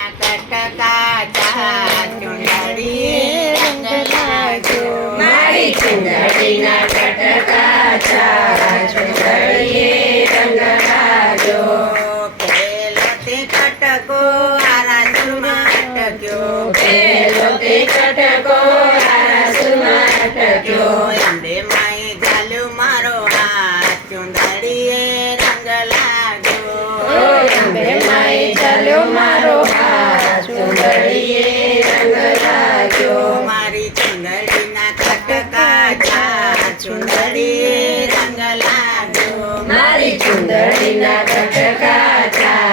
કટકાચા ચુંદડીએ રંગ લાગ્યો, મારી ચુંદડીના કટકાચા ચુંદડીએ રંગ લાગ્યો. પેલો તે કટકો આરાસુમાં અટક્યો, પેલો તે કટકો આરાસુમાં અટક્યો. અંબે માએ ઝાલ્યો મારો હાથ ચુંદડીએ રંગ લાગ્યો, અંબે માએ ચાલ્યો મારો હાથ ચુંદડીએ રંગ લાગ્યો. મારી ચુંદડીના કટકાચા ચુંદડીએ રંગ લાગ્યો, મારી ચુંદડીના કટકાચા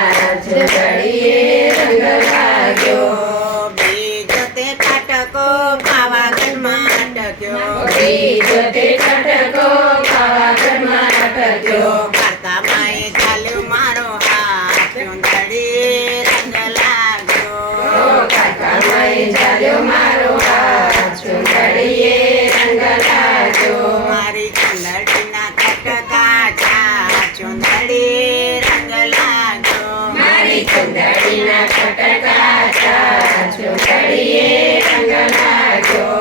ચુંદડીએ રંગ લાગ્યો. બીજો તે કટકો પાવાગઢમાં અટક્યો, બીજો તે કટકો પાવાગઢમાં અટક્યો. કરતા માએ ઝાલ્યો મારો હાથ ચુંદડીએ રંગ લાગ્યો, કાકામાએ ચાલ્યો મારો હાથ ચુંદડીએ રંગ લાગ્યો. મારી ચુંદડીના કટકાચા ચુંદડીએ રંગ લાગ્યો, મારી ચુંદડીના કટકાચા ચુંદડીએ રંગ લાગ્યો.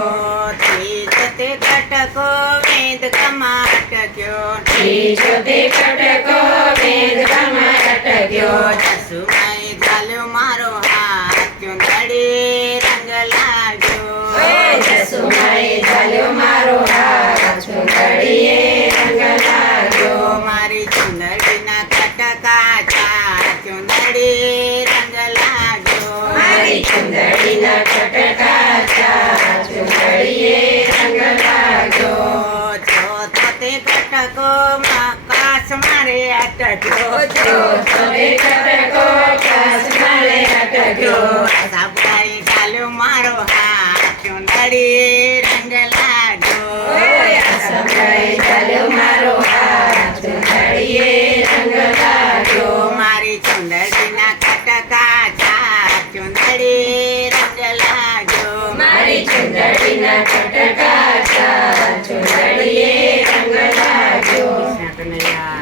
ત્રીજો તે કટકો વેદગમાં અટક્યો, ત્રીજો તે કટકો વેદગામાં અટક્યો. જસુમાએ ઝાલ્યો મારો હાથ ચુંદડીએ રંગ લાગ્યો, જસુમાએ ચાલ્યો મારો હાથ ચુંદડીએ રંગ લાગ્યો. મારી ચુંદડીના કટકાચા ચુંદડીએ રંગ લાગ્યો, મારી ચુંદડીના કટકાચા ચુંદડીએ રંગ લાગ્યો. ચોથો તે કટકો આકાશ મારે અટક્યો, ચોથો તે કટકો કાશ્મારે અટક્યો. સાબુઆએ ઝાલ્યો મારો હાથ ચુંદડીએ રંગ લાગ્યો, આસમરાએ ચાલ્યો મારો હાથ ચુંદડીએ રંગ લાગ્યો. મારી ચુંદડીના કટકાચા ચુંદડીએ રંગ લાગ્યો, મારી ચુંદડીના કટકાચા ચુંદડીએ